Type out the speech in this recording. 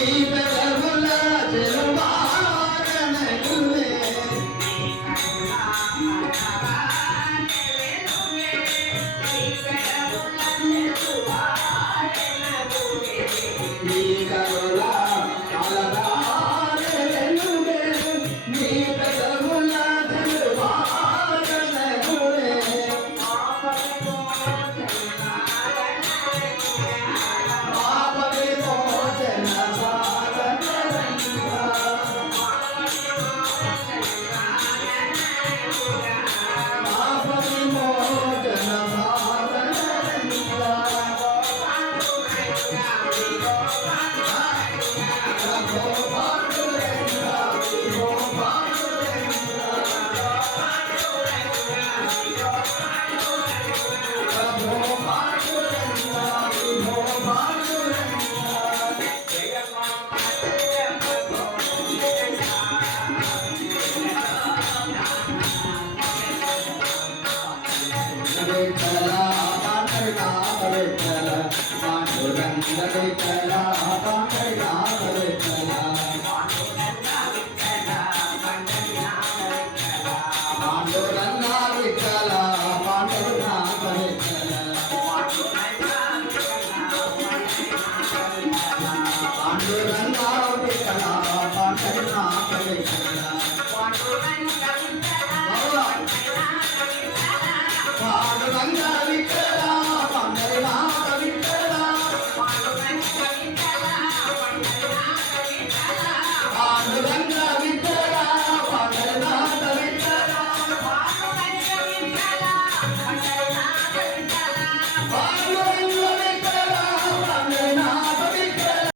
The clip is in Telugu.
పెదవుల జలవారణయులే విఠల పాండురంగా విఠల పాండురంగ విఠల పాండురంగా విఠల పాండురంగ విఠల పాండురంగ విఠల పాండురంగ విఠల పాండురంగ విఠల